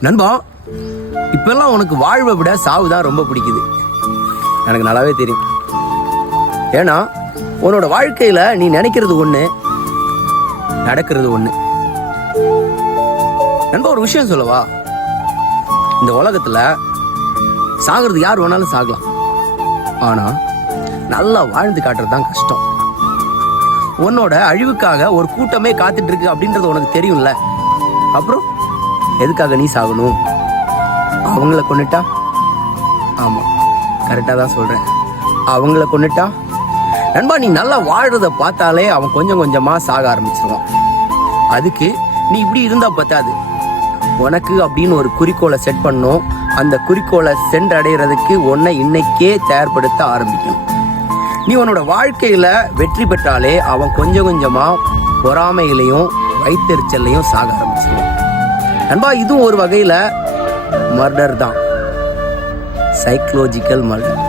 நண்பா, இப்பெல்லாம் உனக்கு வாழ்வை விட சாவுதான் ரொம்ப பிடிக்குது. எனக்கு நல்லாவே தெரியும். ஏன்னா உன்னோட வாழ்க்கையில நீ நினைக்கிறது ஒண்ணு, நடக்கிறது ஒண்ணு. நண்பா, ஒரு விஷயம் சொல்லவா? இந்த உலகத்துல சாகிறது யார் வேணாலும் சாகலாம். ஆனா நல்லா வாழ்ந்து காட்டுறது தான் கஷ்டம். உன்னோட அழிவுக்காக ஒரு கூட்டமே காத்துட்டு இருக்கு அப்படின்றது உனக்கு தெரியும்ல. அப்புறம் எதுக்காக நீ சாகணும்? அவங்கள கொன்னுட்டா? ஆமா, கரெக்டா தான் சொல்றேன். அவங்கள கொன்னுட்டா நண்பா, நீ நல்லா வாழ்றத பார்த்தாலே அவன் கொஞ்சம் கொஞ்சமா சாக ஆரம்பிச்சிருவான். அதுக்கு நீ இப்படி இருந்தா பத்தாது. உனக்கு அப்படின்னு ஒரு குறிக்கோளை செட் பண்ணும். அந்த குறிக்கோளை சென்றடைகிறதுக்கு உன்னை இன்னைக்கே தயார்படுத்த ஆரம்பிக்கணும். நீ உன்னோட வாழ்க்கையில வெற்றி பெற்றாலே அவன் கொஞ்சம் கொஞ்சமா பொறாமையிலையும் வயிற்றெரிச்சல்லையும் சாக ஆரம்பிச்சிருவான். நண்பா, இதுவும் ஒரு வகையில மர்டர் தான். Psychological murder.